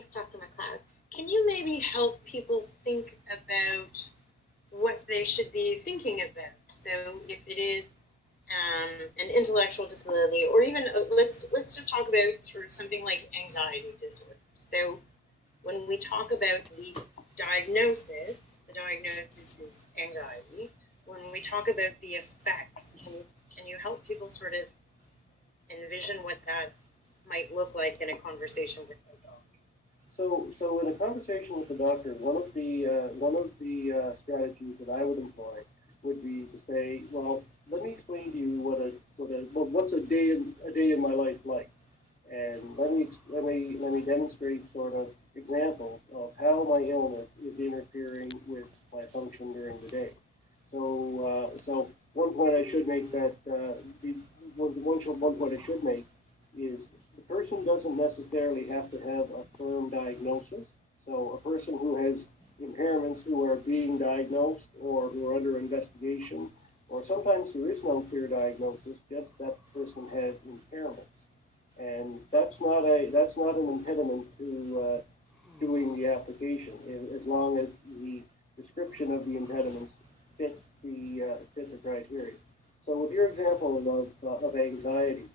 Thanks, Dr. McLeod. Can you maybe help people think about what they should be thinking about? So if it is an intellectual disability, or even let's just talk about sort of something like anxiety disorder. So when we talk about the diagnosis is anxiety. When we talk about the effects, can you help people sort of envision what that might look like in a conversation with their doctor? So in a conversation with the doctor, one of the strategies that I would employ would be to say, well, let me explain to you what's a day in my life like, and let me demonstrate sort of examples of how my illness is interfering with my function during the day. So one point I should make one point I should make is the person doesn't necessarily have to have a firm diagnosis. So a person who has impairments who are being diagnosed or who are under investigation, or sometimes there is no clear diagnosis, just that person has impairments. And that's not an impediment to doing the application, as long as the description of the impediments fit the criteria. So with your example of anxiety,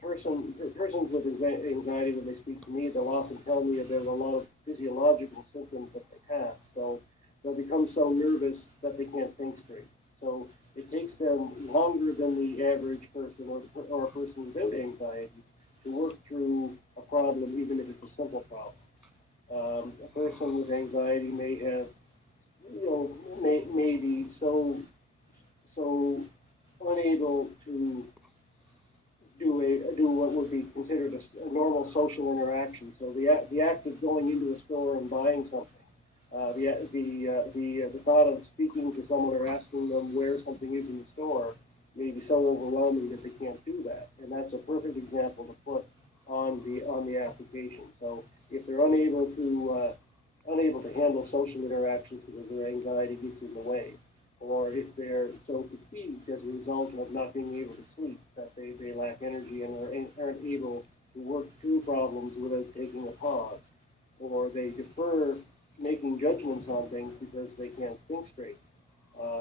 persons with anxiety, when they speak to me, they'll often tell me about a lot of physiological symptoms that they have. So they'll become so nervous that they can't think straight. So it takes them longer than the average person or a person without anxiety to work through a problem, even if it's a simple problem. A person with anxiety may have, may be so unable to do what would be considered a normal social interaction. So the act of going into a store and buying something, the thought of speaking to someone or asking them where something is in the store may be so overwhelming that they can't do that. And that's a perfect example to put on the application. So if they're unable to handle social interactions because their anxiety gets in the way, or if they're so fatigued as a result of not being able to sleep, that they lack energy and aren't able to work through problems without taking a pause, or they defer making judgments on things because they can't think straight.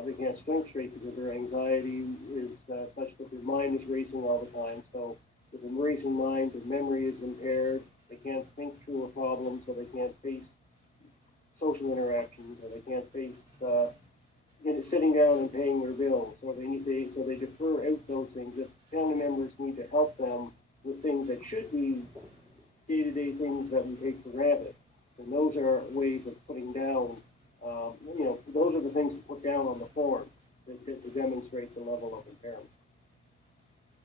They can't think straight because their anxiety is such that their mind is racing all the time. So with a racing mind, their memory is impaired. They can't think through a problem, so they can't face social interactions, or they can't face sitting down and paying their bills, so they defer out those things. If family members need to help them with things that should be day-to-day things that we take for granted, and those are ways of putting down. Those are the things to put down on the form to demonstrate the level of impairment.